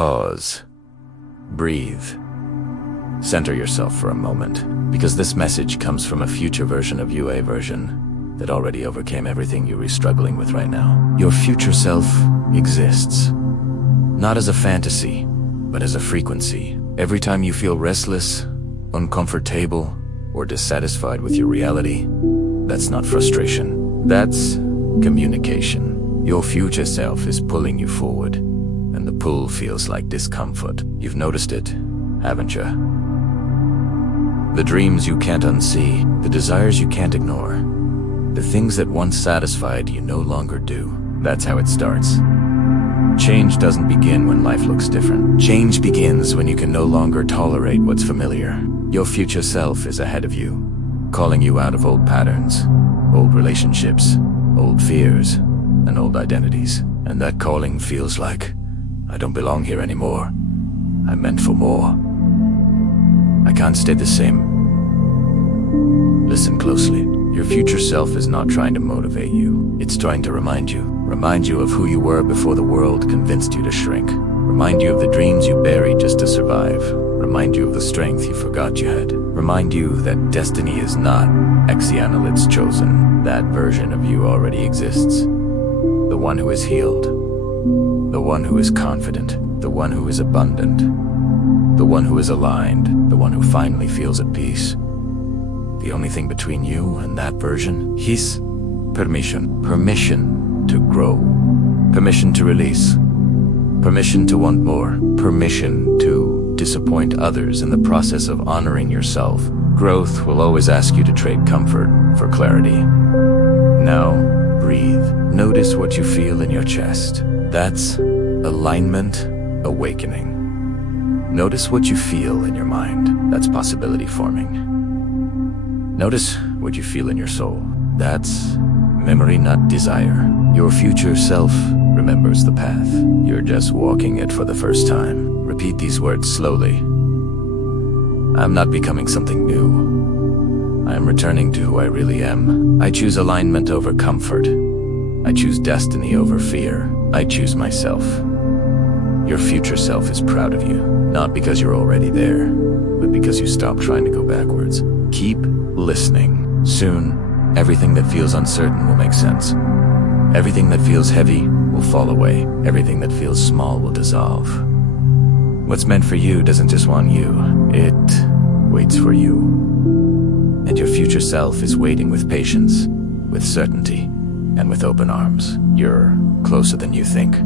Pause. Breathe. Center yourself for a moment, because this message comes from a future version of you, a version that already overcame everything you're struggling with right now. Your future self exists, not as a fantasy, but as a frequency. Every time you feel restless, uncomfortable, or dissatisfied with your reality, that's not frustration. That's communication. Your future self is pulling you forward, and the pull feels like discomfort. You've noticed it, haven't you? The dreams you can't unsee, the desires you can't ignore, the things that once satisfied you no longer do. That's how it starts. Change doesn't begin when life looks different. Change begins when you can no longer tolerate what's familiar. Your future self is ahead of you, calling you out of old patterns, old relationships, old fears, and old identities. And that calling feels like, I don't belong here anymore. I'm meant for more. I can't stay the same. Listen closely. Your future self is not trying to motivate you. It's trying to remind you of who you were before the world convinced you to shrink. Remind you of the dreams you buried just to survive. Remind you of the strength you forgot you had. Remind you that destiny is not Exianolit's chosen. That version of you already exists. The one who is healed. The one who is confident. The one who is abundant. The one who is aligned. The one who finally feels at peace. The only thing between you and that version is permission. Permission to grow. Permission to release. Permission to want more. Permission to disappoint others in the process of honoring yourself. Growth will always ask you to trade comfort for clarity. Now, breathe. Notice what you feel in your chest. That's alignment awakening. Notice what you feel in your mind. That's possibility forming. Notice what you feel in your soul. That's memory, not desire. Your future self remembers the path. You're just walking it for the first time. Repeat these words slowly. I'm not becoming something new. I am returning to who I really am. I choose alignment over comfort. I choose destiny over fear. I choose myself. Your future self is proud of you, not because you're already there, but because you stopped trying to go backwards. Keep listening. Soon, everything that feels uncertain will make sense. Everything that feels heavy will fall away. Everything that feels small will dissolve. What's meant for you doesn't just want you. It waits for you. And your future self is waiting with patience, with certainty, and with open arms. You're closer than you think.